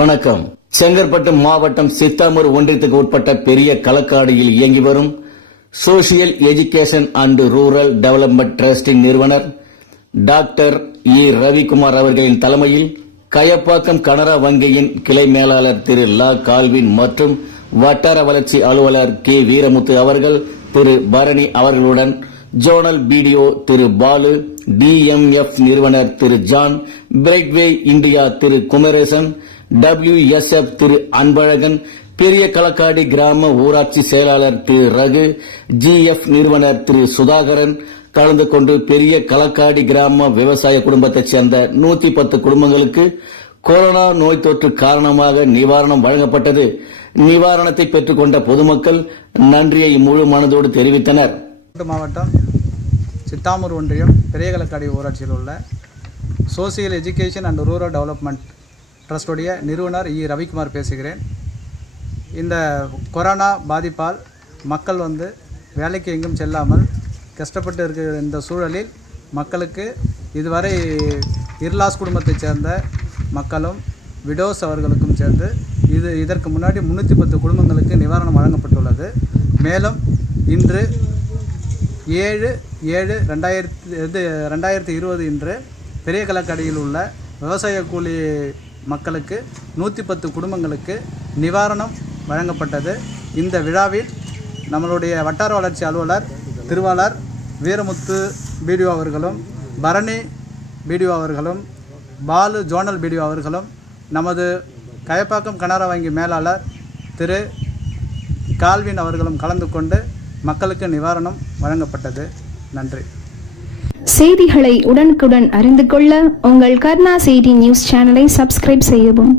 வணக்கம். செங்கற்பட்டு மாவட்டம் சித்தாமூர் ஒன்றியத்துக்கு உட்பட்ட பெரிய களக்காடியில் இயங்கி வரும் social education and rural development டிரஸ்டின் நிறுவனர் டாக்டர் இ. ரவிக்குமார் அவர்களின் தலைமையில் கயப்பாக்கம் கனரா வங்கியின் கிளை மேலாளர் திரு லா கால்வின் மற்றும் வட்டார வளர்ச்சி அலுவலர் கே. வீரமுத்து அவர்கள் திரு பரணி அவர்களுடன் ஜோனல் பிடிஓ திரு பாலு, DMF நிறுவனர் திரு ஜான், பிரைட்வே இந்தியா திரு குமரேசன், WSF திரு அன்பழகன், பெரிய களக்காடி கிராம ஊராட்சி செயலாளர் திரு ரகு, GF நிறுவனர் திரு சுதாகரன் கலந்து கொண்டு பெரிய களக்காடி கிராம விவசாய குடும்பத்தைச் சேர்ந்த 110 குடும்பங்களுக்கு கொரோனா நோய் தொற்று காரணமாக நிவாரணம் வழங்கப்பட்டது. நிவாரணத்தை பெற்றுக் கொண்ட பொதுமக்கள் நன்றியை முழு மனதோடு தெரிவித்தனர். மாவட்டம் சித்தாமூர் ஒன்றியம் பெரிய களக்காடி ஊராட்சியில் உள்ள social education and rural development ட்ரஸ்டுடைய நிறுவனர் இ. ரவிக்குமார் பேசுகிறேன். இந்த கொரோனா பாதிப்பால் மக்கள் வேலைக்கு எங்கும் செல்லாமல் கஷ்டப்பட்டு இருக்கிற இந்த சூழலில் மக்களுக்கு இதுவரை இர்லாஸ் குடும்பத்தைச் சேர்ந்த மக்களும் விடோஸ் அவர்களுக்கும் சேர்ந்து இதற்கு முன்னாடி 310 குடும்பங்களுக்கு நிவாரணம் வழங்கப்பட்டுள்ளது. மேலும் இன்று 7/7/2020 இன்று பெரிய களக்காடியில் உள்ள விவசாய கூலி மக்களுக்கு 110 குடும்பங்களுக்கு நிவாரணம் வழங்கப்பட்டது. இந்த விழாவில் நம்மளுடைய வட்டார வளர்ச்சி அலுவலர் திருவாளர் வீரமுத்து பிடிஓ அவர்களும், பரணி பிடிஓ அவர்களும், பாலு ஜோனல் பிடிஓ அவர்களும், நமது கயப்பாக்கம் கனரா வங்கி மேலாளர் திரு கால்வின் அவர்களும் கலந்து கொண்டு மக்களுக்கு நிவாரணம் வழங்கப்பட்டது. நன்றி. செய்திகளை உடனுக்குடன் அறிந்து கொள்ள உங்கள் கர்ணா செய்தி நியூஸ் சேனலை சப்ஸ்கிரைப் செய்யவும்.